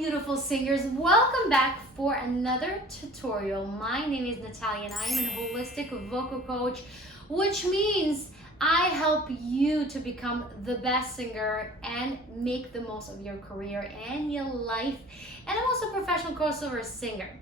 beautiful singers. Welcome back for another tutorial. My name is Natalia and I am a holistic vocal coach, which means I help you to become the best singer and make the most of your career and your life. And I'm also a professional crossover singer.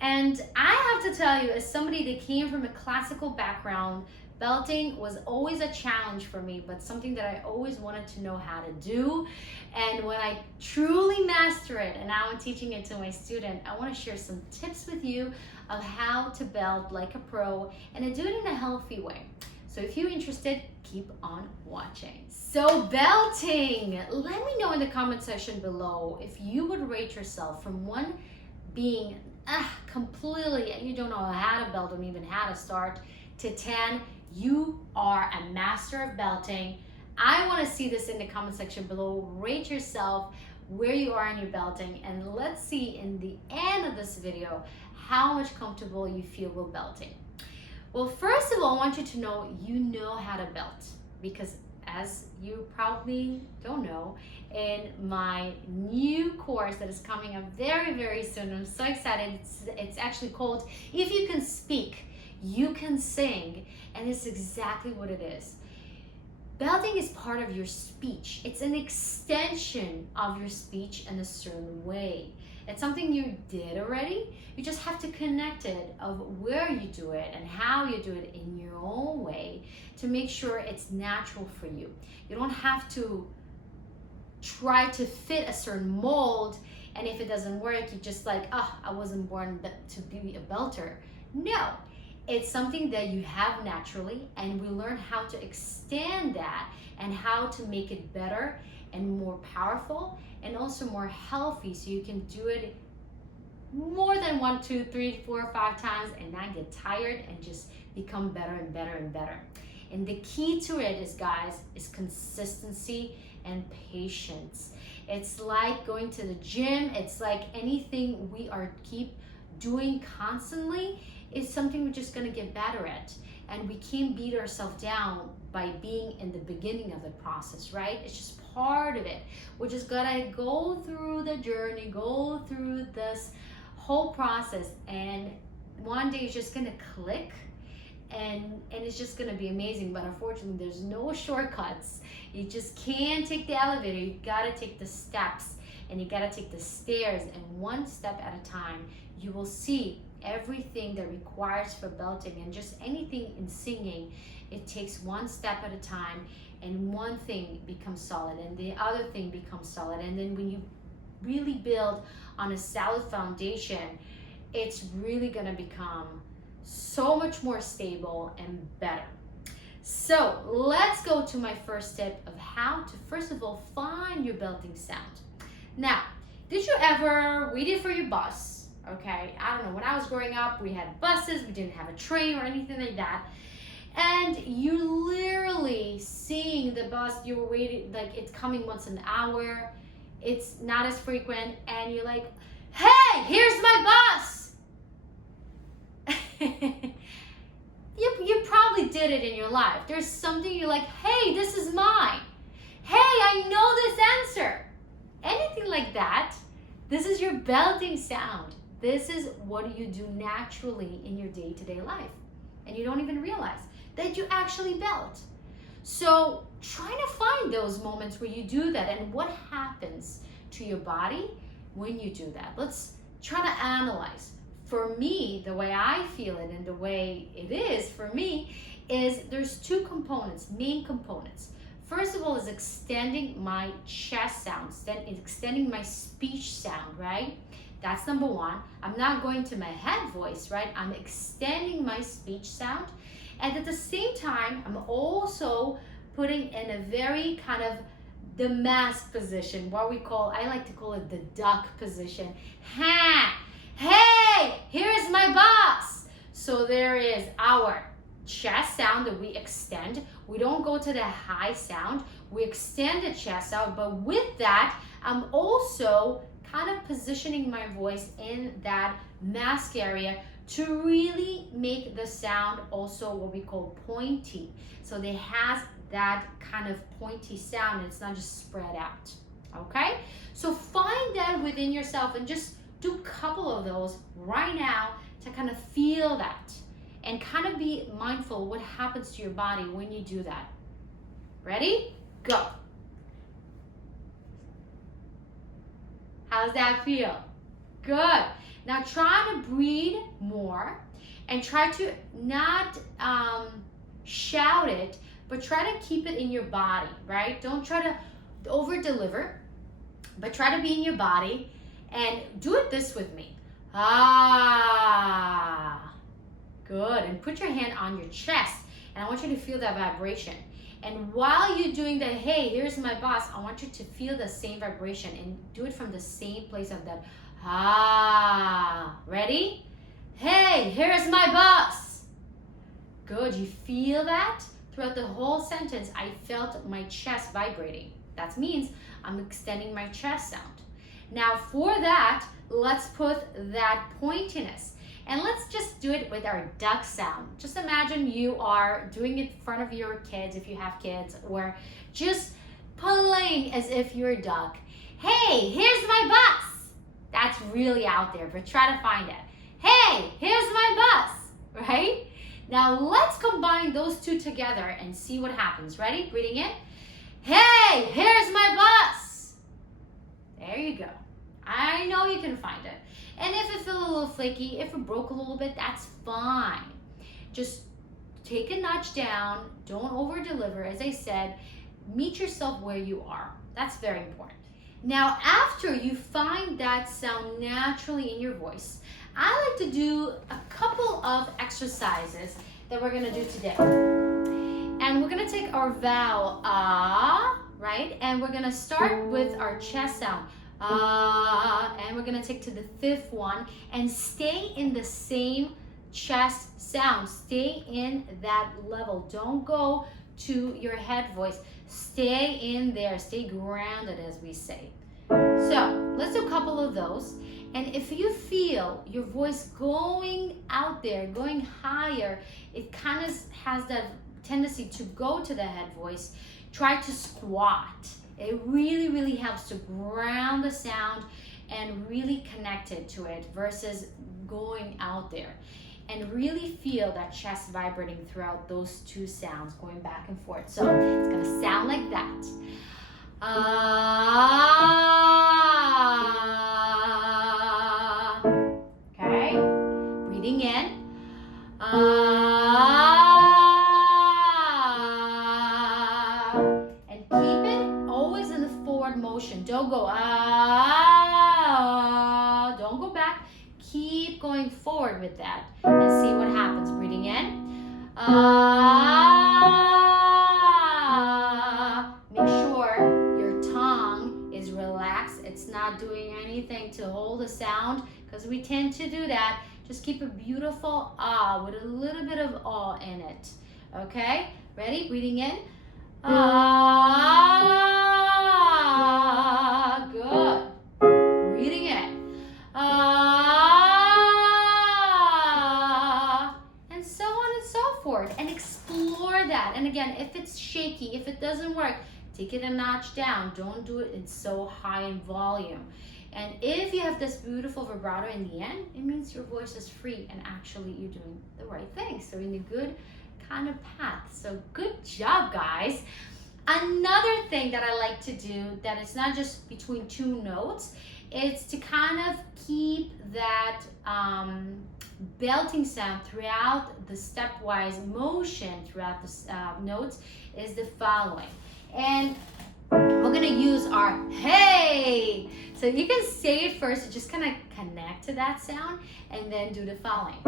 And I have to tell you, as somebody that came from a classical background, belting was always a challenge for me, but something that I always wanted to know how to do. And when I truly master it, and now I'm teaching it to my student, I want to share some tips with you of how to belt like a pro and to do it in a healthy way. So if you're interested, keep on watching. So belting, let me know in the comment section below if you would rate yourself from 1 being completely, you don't know how to belt or even how to start, to 10, you are a master of belting. I want to see this in the comment section below. Rate yourself where you are in your belting, and let's see in the end of this video how much comfortable you feel with belting. Well, first of all, I want you to know you know how to belt, because as you probably don't know, in my new course that is coming up very, very soon, I'm so excited. It's actually called If You Can Speak, You Can Sing, and it's exactly what it is. Belting is part of your speech. It's an extension of your speech in a certain way. It's something you did already. You just have to connect it of where you do it and how you do it in your own way to make sure it's natural for you. You don't have to try to fit a certain mold, and if it doesn't work, you just like, I wasn't born to be a belter. No. It's something that you have naturally, and we learn how to extend that and how to make it better and more powerful and also more healthy, so you can do it more than 1, 2, 3, 4, 5 times and not get tired and just become better and better and better. And the key to it is, guys, is consistency and patience. It's like going to the gym. It's like anything we keep doing constantly is something we're just going to get better at, and we can't beat ourselves down by being in the beginning of the process, right? It's just part of it. We're just gonna go through the journey, go through this whole process, and one day it's just gonna click, and it's just gonna be amazing. But unfortunately, there's no shortcuts. You just can't take the elevator. You gotta take the steps, and you gotta take the stairs, and one step at a time, you will see everything that requires for belting. And just anything in singing, it takes one step at a time, and one thing becomes solid and the other thing becomes solid, and then when you really build on a solid foundation, it's really going to become so much more stable and better. So let's go to my first tip of how to first of all find your belting sound. Now, did you ever wait for your bus? Okay, I don't know, when I was growing up, we had buses, we didn't have a train or anything like that. And you literally seeing the bus, you were waiting, like it's coming once an hour, it's not as frequent, and you're like, hey, here's my bus. You probably did it in your life. There's something you're like, hey, this is mine. Hey, I know this answer. Anything like that, this is your belting sound. This is what you do naturally in your day-to-day life, and you don't even realize that you actually belt. So try to find those moments where you do that, and what happens to your body when you do that. Let's try to analyze. For me, the way I feel it and the way it is for me is there's 2 components, main components. First of all is extending my chest sounds, then extending my speech sound, right? That's number 1. I'm not going to my head voice, right? I'm extending my speech sound. And at the same time, I'm also putting in a very kind of the mask position, what I like to call it the duck position. Ha! Hey, here's my boss. So there is our chest sound that we extend. We don't go to the high sound. We extend the chest out, but with that, I'm also kind of positioning my voice in that mask area to really make the sound also what we call pointy. So it has that kind of pointy sound. It's not just spread out. okay? So find that within yourself and just do a couple of those right now to kind of feel that and kind of be mindful what happens to your body when you do that. Ready? Go. How's that feel? Good. Now try to breathe more and try to not shout it, but try to keep it in your body, right? Don't try to over deliver, but try to be in your body and do it this with me. Ah, good. And put your hand on your chest and I want you to feel that vibration. And while you're doing the, hey, here's my boss, I want you to feel the same vibration and do it from the same place of that. Ah, ready? Hey, here's my boss. Good, you feel that? Throughout the whole sentence, I felt my chest vibrating. That means I'm extending my chest sound. Now for that, let's put that pointiness. And let's just do it with our duck sound. Just imagine you are doing it in front of your kids, if you have kids, or just playing as if you're a duck. Hey, here's my bus. That's really out there, but try to find it. Hey, here's my bus, right? Now let's combine those two together and see what happens. Ready? Breathing in. Hey, here's my bus. There you go. I know you can find it. And if it feels a little flaky, if it broke a little bit, that's fine. Just take a notch down. Don't over deliver. As I said, meet yourself where you are. That's very important. Now, after you find that sound naturally in your voice, I like to do a couple of exercises that we're gonna do today. And we're gonna take our vowel, ah, right? And we're gonna start with our chest sound. And we're gonna take to the fifth one and stay in the same chest sound. Stay in that level. Don't go to your head voice. Stay in there. Stay grounded, as we say. So let's do a couple of those. And if you feel your voice going out there, going higher, it kind of has that tendency to go to the head voice. Try to squat. It really, really helps to ground the sound and really connect it to it versus going out there. And really feel that chest vibrating throughout those two sounds, going back and forth. So it's gonna sound like that. Ah. Okay, breathing in. Ah. Motion. Don't go ah, don't go back. Keep going forward with that and see what happens. Breathing in. Ah. Make sure your tongue is relaxed. It's not doing anything to hold the sound because we tend to do that. Just keep a beautiful ah with a little bit of awe in it. Okay? Ready? Breathing in. Ah, good. Breathing in. Ah, and so on and so forth. And explore that. And again, if it's shaky, if it doesn't work, take it a notch down. Don't do it in so high in volume. And if you have this beautiful vibrato in the end, it means your voice is free and actually you're doing the right thing. So in a good kind of path. So good job, guys. Another thing that I like to do that is not just between two notes, it's to kind of keep that belting sound throughout the stepwise motion throughout the notes is the following. And we're gonna use our hey. So you can say it first, just kind of connect to that sound and then do the following.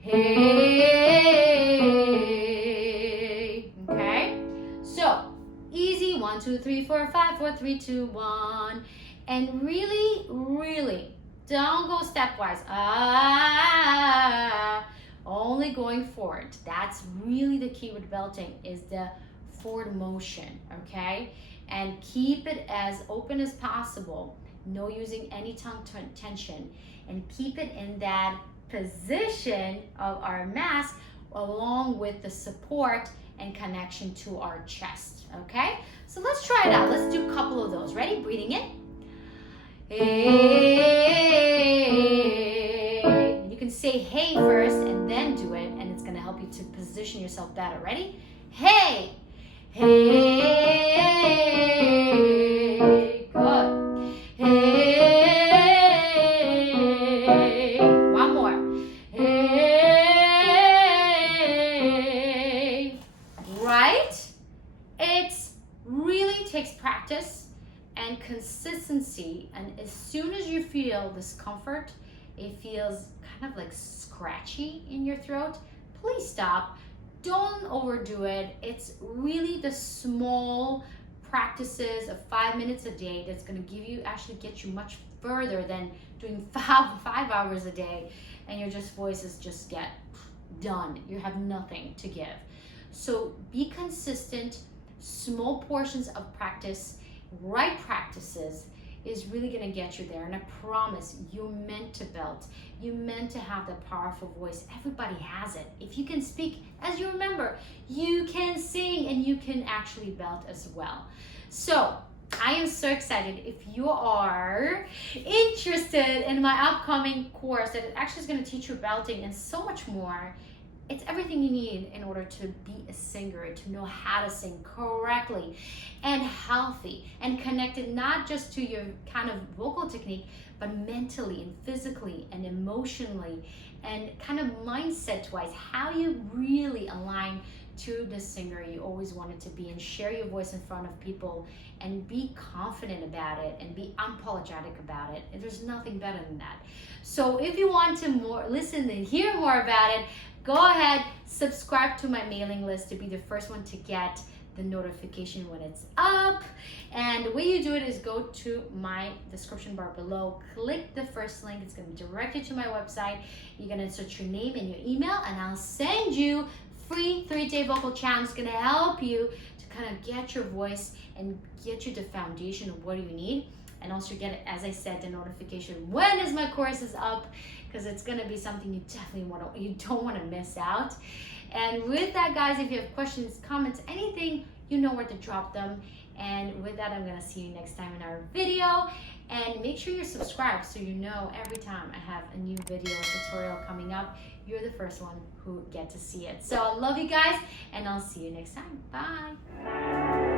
Hey, okay? So, easy, 1, 2, 3, 4, 5, 4, 3, 2, 1. And really, really, don't go stepwise. Ah, only going forward. That's really the key with belting is the forward motion, okay? And keep it as open as possible. No using any tongue tension. And keep it in that position of our mask along with the support and connection to our chest, okay? So let's try it out. Let's do a couple of those. Ready? Breathing in. Hey. You can say hey first and then do it, and it's gonna help you to position yourself better. Ready? Hey. Hey. Good. Hey. One more. Hey. Right? It really takes practice and consistency, and as soon as you feel discomfort, it feels kind of like scratchy in your throat, please stop. Don't overdo it. It's really the small practices of 5 minutes a day that's going to get you much further than doing five hours a day and your voices just get done. You have nothing to give. So be consistent. Small portions of practice, right practices, is really going to get you there. And I promise, you're meant to belt. You're meant to have that powerful voice. Everybody has it. If you can speak, as you remember, you can sing and you can actually belt as well. So I am so excited. If you are interested in my upcoming course that actually is going to teach you belting and so much more, it's everything you need in order to be a singer, to know how to sing correctly and healthy and connected, not just to your kind of vocal technique, but mentally and physically and emotionally and kind of mindset-wise, how you really align to the singer you always wanted to be, and share your voice in front of people and be confident about it and be unapologetic about it. And there's nothing better than that. So if you want to listen and hear more about it, go ahead, subscribe to my mailing list to be the first one to get the notification when it's up. And the way you do it is go to my description bar below, click the first link, it's going to direct you to my website. You're going to insert your name and your email, and I'll send you free 3-day vocal challenge. It's going to help you to kind of get your voice and get you the foundation of what you need. And also get, as I said, the notification when is my course is up, because it's going to be something you don't want to miss out. And with that, guys, if you have questions, comments, anything, you know where to drop them. And with that, I'm going to see you next time in our video. And make sure you're subscribed so you know every time I have a new video or tutorial coming up, you're the first one who get to see it. So I love you guys, and I'll see you next time. Bye.